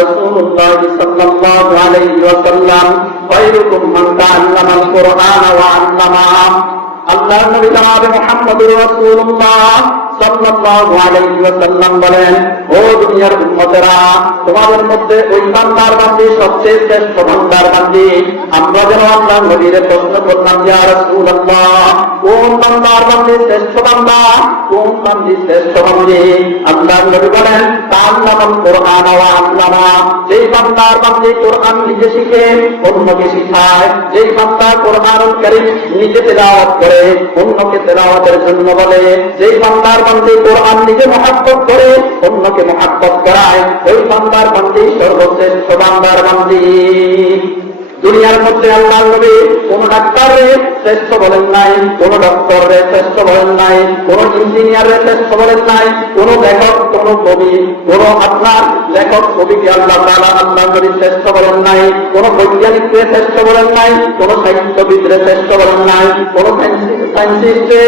رسول الله صلى الله عليه وسلم خيركم من تعلم القرآن وعلمه আল্লাহ নবী জনাবে মুহাম্মদুর রাসূলুল্লাহ ওয়াসাল্লাম বলেন নিজে তেলাওয়াত করে অন্যকে তেলাওয়াতের জন্য বলে। যেই বান্দার বান্দি কোরআন নিজে মহাব্বত করে অন্যকে মহাব্বত করায়। ওই বান্দার বান্দি সর্বশ্রেষ্ঠ বান্দার বান্দি। দুনিয়ার মধ্যে আল্লাহ নবী কোন ডাক্তারে শ্রেষ্ঠ বলেন নাই, কোন ডক্টরে শ্রেষ্ঠ বলেন নাই, কোন ইঞ্জিনিয়ারের শ্রেষ্ঠ বলেন নাই, কোন লেখক, কোন কবি, কোন আপনার লেখক, কবিকে আল্লাহ তাআলা আল্লাহ নবী শ্রেষ্ঠ বলেন নাই, কোন বৈজ্ঞানিককে শ্রেষ্ঠ বলেন নাই, কোন সাহিত্যবিদরে শ্রেষ্ঠ বলেন নাই, কোন সায়েন্টিস্টে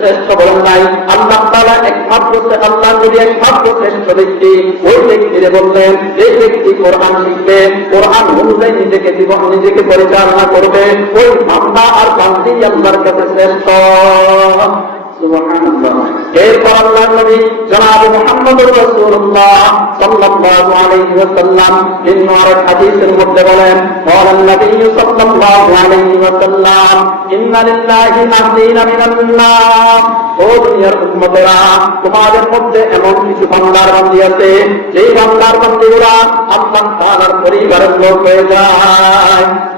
শ্রেষ্ঠ বলেন নাই। আল্লাহ তাআলা একমাত্র আল্লাহ নবী একমাত্র শ্রেষ্ঠ ব্যক্তি। ওই ব্যক্তিরে বললেন, যে ব্যক্তি কোরআন শিখবে, কোরআন অনুযায়ী নিজেকে জীবন নিজেকে পরিচালনা করবে ওই ঠান্ডা আর বান্দি আল্লাহর কাছে শ্রেষ্ঠ। এরপর আল্লাহ নবী জনাব মোহাম্মদ রাসূলুল্লাহ সাল্লাল্লাহু আলাইহি ওয়াসাল্লাম নিম্ন তোমাদের মধ্যে এমন কিছু বান্দার বান্দি আছে, যেই বান্দার বান্দিগুলা আল্লাহ তাআলার পরিবারের লোক হয়ে যায়।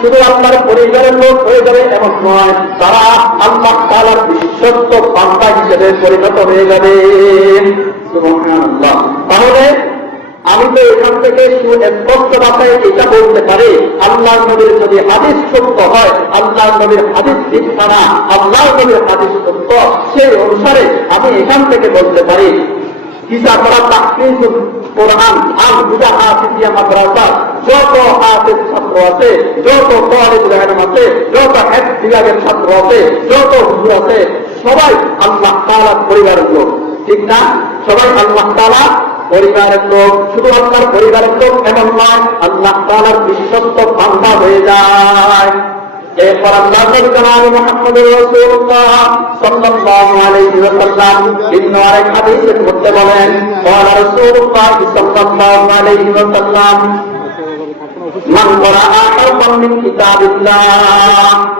শুধু আল্লাহর পরিবারের লোক হয়ে যাবে এমন নয়, তারা আল্লাহ বিশ্বস্ত বান্দা হিসেবে পরিণত হয়ে যাবে। তাহলে আমি তো এখান থেকে সুস্পষ্ট ভাষায় এটা বলতে পারি আল্লাহ নবীর যদি হাদিস সত্য হয় আল্লাহ নবীর হাদিস না আল্লাহ নবীর হাদিস সত্য, সেই অনুসারে আমি এখান থেকে বলতে পারি করা কোরআন হাফিজিয়া মাদ্রাসা যত ছাত্র আছে যত কলেজ আছে যত হেড বিভাগের ছাত্র আছে যত আছে সবাই আল্লাহ তাআলার পরিবারের লোক ঠিক না সবাই আল্লাহ তাআলা পরিবারের লোক শুধু আল্লাহর পরিবারের লোক এমন নয় আল্লাহ তাআলার বিশ্বস্ত বান্দা হয়ে যায় এরপর আল্লাহ জনাব মোহাম্মদ রাসূলুল্লাহ সাল্লাল্লাহু আলাইহি ওয়াসাল্লাম ভিন্ন আরেক হাদিসের মধ্যে বলেন ক্বালা রাসূলুল্লাহ সাল্লাল্লাহু আলাইহি ওয়াসাল্লাম, মান করা আহরফান মিন কিতাবিল্লাহ।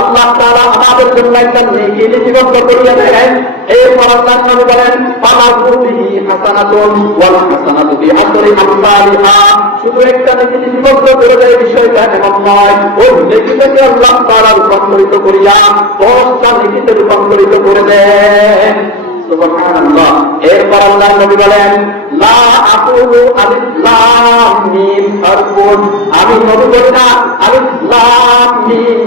আল্লাহ তারা আমাদের জন্য একটা নেকি লিপিবদ্ধ করিয়া নবী বলেন আমসালিহা। শুধু একটা নেকি লিপিবদ্ধ করে দেয় বিষয়টা এমন নয়, ওই নেকিটাকে আল্লাহ তারা রূপান্তরিত করিয়া দশটা নেকিতে রূপান্তরিত করে সুবহানাল্লাহ এরপর আল্লাহ নবী বলেন, লা আকুলু আলিফ লাম মিম হারফুন। আমি নবী বলি না, আলিফ লাম মিম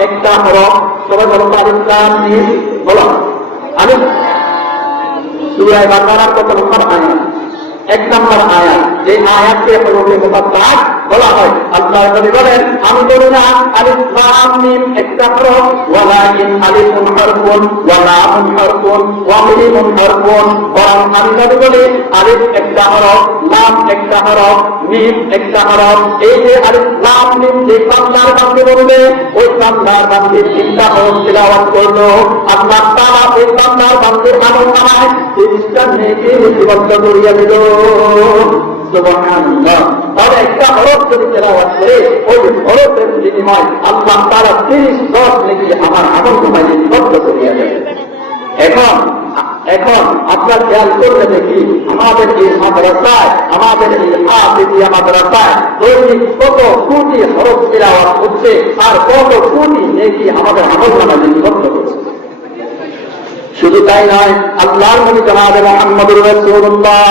একটা হরফ সবাই বলো আলিফ লাম মিম, বলো। আলিফ সূরা বাকারার কত নম্বর আয়াত? এক নম্বর আয়াত। যে আয়াতকে হরফে মুকাদ্দাস বলা হয়। আল্লাহ নবী বলেন, আমি বলি না, আলিফ লাম মিম একটা হরফ ওয়ালাকিন আলিফুন হারফুন ওয়া লামুন হারফুন ওয়া মিমুন হারফুন। বরং আমি বলি, আলিফ একটা হরফ লাম একটা হরফ মিম একটা হরফ এই যে আলিফ লাম মিম যে বান্দার বান্দে বলবে, ওই বান্দার বান্দে তিনটা হরফ তিলাওয়াত করল। আল্লাহ তাআলা ওই বান্দার বান্দের আমল নামায় তিরিশটা করিয়া দিল। সুবহানাল্লাহ। তাহলে একটা হরফ যদি তেলাওয়াত করে, ওই হরফের বিনিময় আল্লাহ তারা তিরিশ দশ নাকি আমার আমল তোমায় নিবদ্ধ করিয়া দেয় এখন এখন আপনার খেয়াল করলে দেখি, আমাদের এই মাদ্রাসায়, আমাদের এই হাফিজিয়া মাদ্রাসায় দৈনিক কত কোটি হরফ তেলাওয়াত হচ্ছে, আর কত কোটি নেকি আমাদের আমল করছে শুধু তাই নয়, আল্লাহর নবী জনাবে মুহাম্মদুর রাসূলুল্লাহ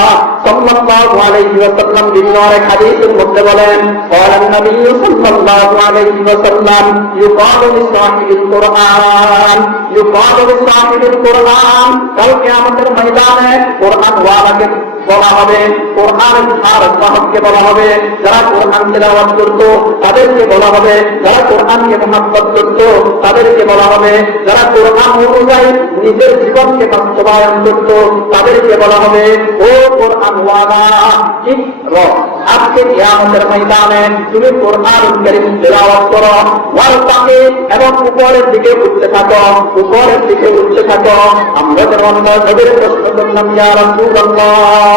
সাল্লাল্লাহু আলাইহি ওয়াসাল্লাম ভিন্ন এক হাদিসের মধ্যে বলেন ক্বালান নবী সাল্লাল্লাহু আলাইহি ওয়াসাল্লাম ইউকালু লিসাহিবিল কুরআন, ইউকালু লিসাহিবিল কুরআন কাল কিয়ামতের ময়দানে কুরআন ওয়ালাকে বলা হবে, কোরআন আর সাহাবকে বলা হবে, যারা কোরআন তেলাওয়াত করত, তাদেরকে বলা হবে, যারা কোরআনকে মহাব্বত করত, তাদেরকে বলা হবে, যারা কোরআন অনুযায়ী নিজের জীবনকে বাস্তবায়ন করত, তাদেরকে বলা হবে, ও কোরআন আজকে কিয়ামতের ময়দানে তুমি কোরআন কারীম তেলাওয়াত করো, ওয়াল তাকে এবং উপরের দিকে উঠতে থাকো, উপরের দিকে উঠতে থাকো। আমরা যেমন নবীর প্রশ্ন করলাম, ইয়া রাসূলুল্লাহ।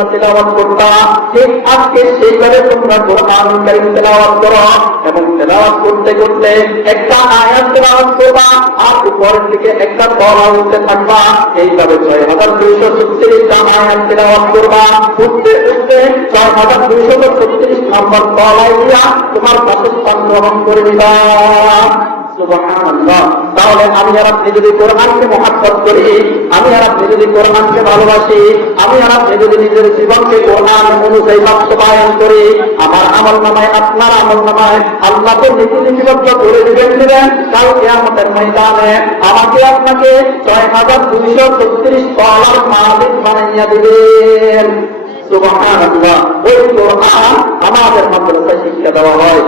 তোমরা তেলাওয়াত করতা। ঠিক আজকে সেইভাবে তোমরা কোরআনুল কারীম তেলাওয়াত এবং তেলাওয়াত করতে করতে একটা আয়াত তেলাওয়াত করবা আর উপরের দিকে একটা তলা উঠতে থাকবা। এইভাবে ছয় হাজার দুইশো ছত্রিশটা আয়াত তেলাওয়াত করবা। উঠতে উঠতে ছয় হাজার দুইশো ছত্রিশ নম্বর তলায় দিয়া তোমার বাসস্থান গ্রহণ করে সুবহানাল্লাহ। তাহলে আমি আর আপনি যদি কোরআনকে মহাব্বত করি, আমি আর আপনি যদি কোরআনকে ভালোবাসি, আমি আর আপনি যদি নিজের জীবনকে কোরআন অনুযায়ী বাস্তবায়ন করি, আমার আমল নামায়, আপনার আমল নামায়, আল্লাহ তো নীতি নীতিবদ্ধ করে দিবেন দিবেন। কালকে আমাদের ময়দানে আমাকে আপনাকে ছয় হাজার দুইশো ছত্রিশ ডলার মালিক বানাইয়া দিবেন। ওই শিক্ষা দেওয়া হয়।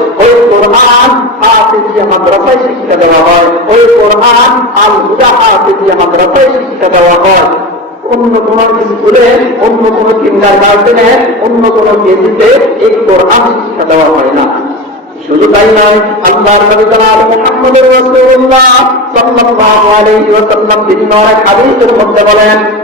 অন্য কোন স্কুলে, অন্য কোন কিন্ডার গার্ডেনে অন্য কোন কেজিতে এই কোরআন শিক্ষা দেওয়া হয় না। শুধু তাই নয়, আল্লাহর নবী জনাব মুহাম্মদুর রাসূলুল্লাহ সাল্লাল্লাহু আলাইহি ওয়াসাল্লাম বিভিন্ন এক হাদিসের মধ্যে বলেন